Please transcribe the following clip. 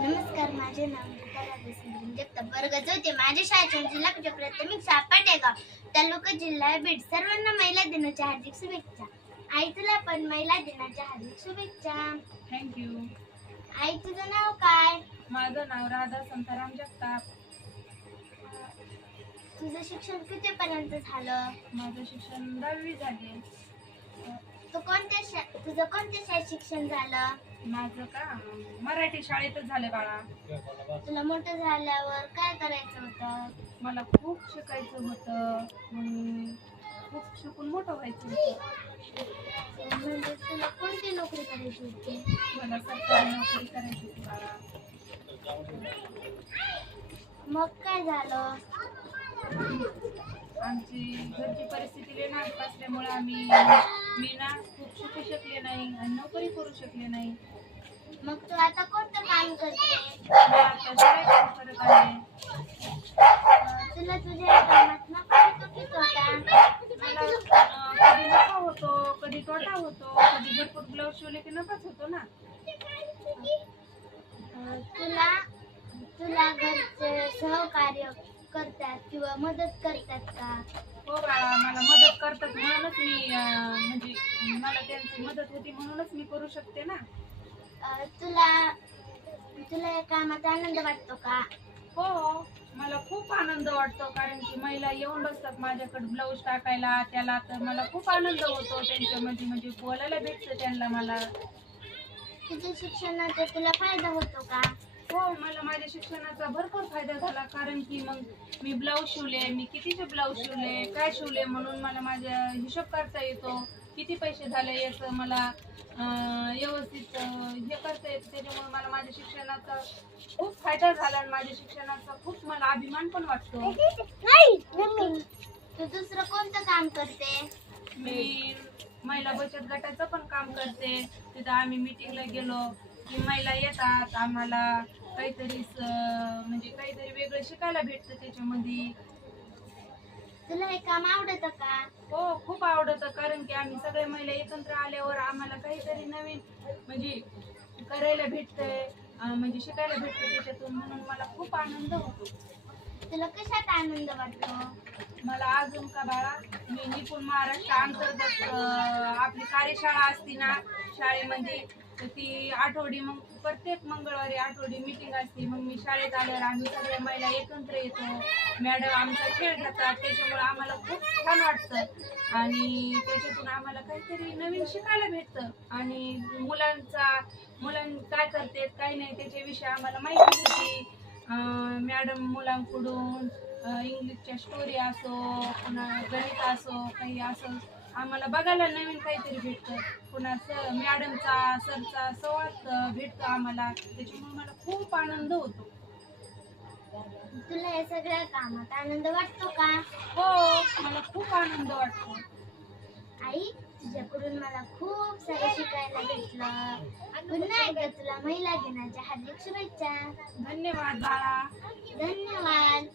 नमस्कार, माझे नाव जगताप वर्ग चौथे. माझ्या शाळेच्या जिल्हा परिषद प्राथमिक शाळा पाटेगाव तालुका जिल्हा बीड. सर्वांना महिला दिनाच्या हार्दिक शुभेच्छा. आई तुला पण महिला दिनाच्या हार्दिक शुभेच्छा. थँक्यू. आई तुझं नाव काय? माझं नाव राधा संताराम जगताप. तुझं शिक्षण कितीपर्यंत झालं? माझं शिक्षण 10वी झाले. तुझं कोणत्या शाळेत शिक्षण झालं? माझं का मराठी शाळेतच झाले बाळा. तुला मोठं झाल्यावर काय करायचं होतं? मला खूप शिकायचं होतं, खूप शिकून मोठं व्हायचं होतं. म्हणजे तुला कोणती नोकरी करायची होती? मला सरकारी नोकरी करायची होती बाळा. मग काय झालं? आमची घरची परिस्थिती लई नाजूक असल्यामुळे मी ना खूप शिकू शकले नाही आणि नोकरी करू शकले नाही. मग तू आता कोणतं काम करते? मी आता शाळेत काम करत आहे. तुला तुझ्या कामात नफा होतो की तोटा? मला कधी नफा होतो, कधी तोटा होतो, कधी भरपूर ब्लाऊज शिवले की नफाच होतो ना. तुला तुला घरचे सहकार्य करतात किंवा मदत करतात का? हो बाळा, मला मदत करतात म्हणूनच मी म्हणजे मला त्यांची मदत होती म्हणूनच मी करू शकते ना. तुला तुला या कामात आनंद वाटतो का? हो, मला खूप आनंद वाटतो, कारण की महिला येऊन बसतात माझ्याकडे ब्लाऊज टाकायला त्याला, तर मला खूप आनंद होतो त्यांच्यामध्ये, म्हणजे बोलायला भेटतं त्यांना मला. तुझ्या शिक्षणाचा तुला फायदा होतो का? हो, मला माझ्या शिक्षणाचा भरपूर फायदा झाला, कारण की मग मी ब्लाऊज शिवले, मी कितीचे ब्लाऊज शिवले, काय शिवले म्हणून मला माझा हिशोब करता येतो. किती पैसे झाले याचं मला व्यवस्थित हे करता येतं. त्याच्यामुळे मला माझ्या शिक्षणाचा खूप फायदा झाला आणि माझ्या शिक्षणाचा खूप मला अभिमान पण वाटतो. तू दुसरं कोणतं काम करते? मी महिला बचत गटाचं पण काम करते. तिथं आम्ही मीटिंगला गेलो की महिला येतात, आम्हाला काहीतरी म्हणजे काहीतरी वेगळं शिकायला भेटतं त्याच्यामध्ये. तुला हे काम आवडतं का? हो, खूप आवडतं, कारण की आम्ही सगळे महिला एकत्र आल्यावर आम्हाला काहीतरी नवीन म्हणजे करायला भेटतंय, म्हणजे शिकायला भेटतं त्याच्यातून, म्हणून मला खूप आनंद होतो. तुला कशात आनंद वाटतो? मला अजून का बाळा, मी निपुण महाराष्ट्र अंतर्गत आपली कार्यशाळा असती ना शाळेमध्ये, तर ती आठवडी मग प्रत्येक मंगळवारी आठवडी मीटिंग असते. मग मी शाळेत आल्यावर आम्ही सगळ्या महिला एकत्र येतो, मॅडम आमचा खेळ घेतात, त्याच्यामुळे आम्हाला खूप छान वाटतं आणि त्याच्यातून आम्हाला काहीतरी नवीन शिकायला भेटतं आणि मुलं काय करतात काय नाही त्याच्याविषयी आम्हाला माहिती होती. मॅडम मुलांकडून इंग्लिशच्या स्टोरी असो, पुन्हा गणित असो, काही असं आम्हाला बघायला नवीन काहीतरी भेटतं. पुन्हा मॅडमचा सरचा संवाद भेटतो आम्हाला, त्याच्यामुळे मला खूप आनंद होतो. तुला या सगळ्या कामात आनंद वाटतो का? हो, मला खूप आनंद वाटतो. आई, तुझ्याकडून मला खूप सारे शिकायला भेटलं. पुन्हा एकदा तुला महिला दिनाच्या हार्दिक शुभेच्छा. धन्यवाद बाळा. धन्यवाद.